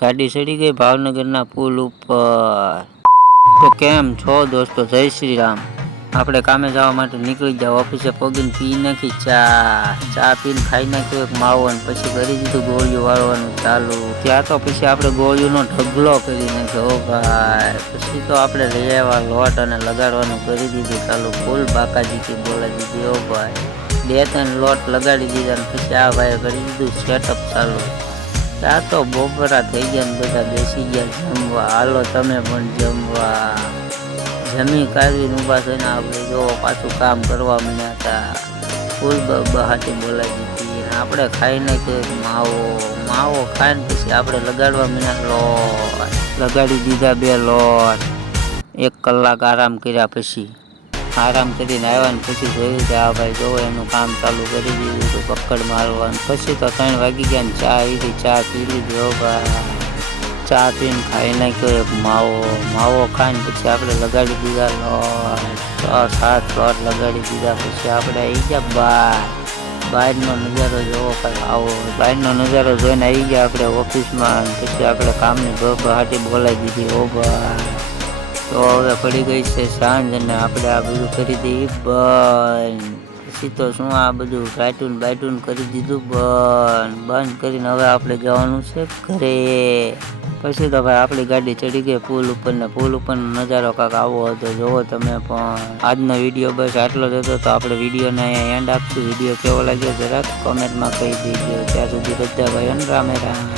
ગાડી ચડી ગઈ ભાવનગરના પુલ ઉપર। તો કેમ છો દોસ્તો, જય શ્રી રામ। આપણે કામે જવા માટે નીકળી જાવ। ઓફિસે પગીને પી નાખી ચા પીને ખાઈ નાખ્યો એક માવો, અને પછી કરી દીધું ગોળીઓ વાળવાનું ચાલુ। ત્યાં તો પછી આપણે ગોળીઓનો ઢગલો કરી નાખ્યો ભાઈ। પછી તો આપણે લઈ આવ્યા લોટ અને લગાડવાનું કરી દીધું ચાલુ। ફૂલ બાકાજીથી બોલાવી દીધી ઓ ભાઈ। 2-3 લોટ લગાડી દીધા અને પછી આ ભાઈ કરી દીધું સેટઅપ ચાલુ। ત્યાં તો બપોરા થઈ ગયા ને બધા બેસી ગયા જમવા। હાલો તમે પણ જમવા। જમી કાઢવીને ઊભા થઈને આપણે જો પાછું કામ કરવા માંડ્યા હતા। ફૂલ બહાટી બોલાવી દીધી અને આપણે ખાઈ નાખ્યો માવો ખાઈને પછી આપણે લગાડવા માંડ્યા લોટ। લગાડી દીધા 2 લોટ। 1 કલાક આરામ કર્યા પછી આરામ કરીને આવ્યા ને પછી જોયું કે આ ભાઈ જોવો એનું કામ ચાલુ કરી દીધું હતું પકડ મારવાનું। પછી તો 3 વાગી ગયા ને ચા પી લીધી ભાઈ। ચા પીને ખાઈ નાખ્યો એક માવો ખાઈને પછી આપણે લગાડી દીધા લોટ। 6-7 લોટ લગાડી દીધા પછી આપણે આવી ગયા બહારનો નજારો જોવો કાંઈ આવો। બહારનો નજારો જોઈને આવી ગયા આપણે ઓફિસમાં। પછી આપણે કામની બહાટી બોલાવી દીધી ઓ ભાઈ। તો હવે પડી ગઈ છે સાંજ અને આપણે આ બધું કરી દઈએ બંધ। પછી તો શું આ બધું બાટુન કરી દીધું બંધ કરીને હવે આપણે જવાનું છે ઘરે। પછી તો ભાઈ આપણી ગાડી ચડી ગઈ પુલ ઉપર ને પુલ ઉપરનો નજારો કાંક આવો હતો જોવો તમે પણ। આજનો વિડીયો બસ આટલો જ હતો। તો આપણે વિડીયોને અહીંયા એન્ડ આપશું। વિડીયો કેવો લાગ્યો જરાક કોમેન્ટમાં કહી દેજો। ત્યાં સુધી બધા ભાઈઓને રામે રામ।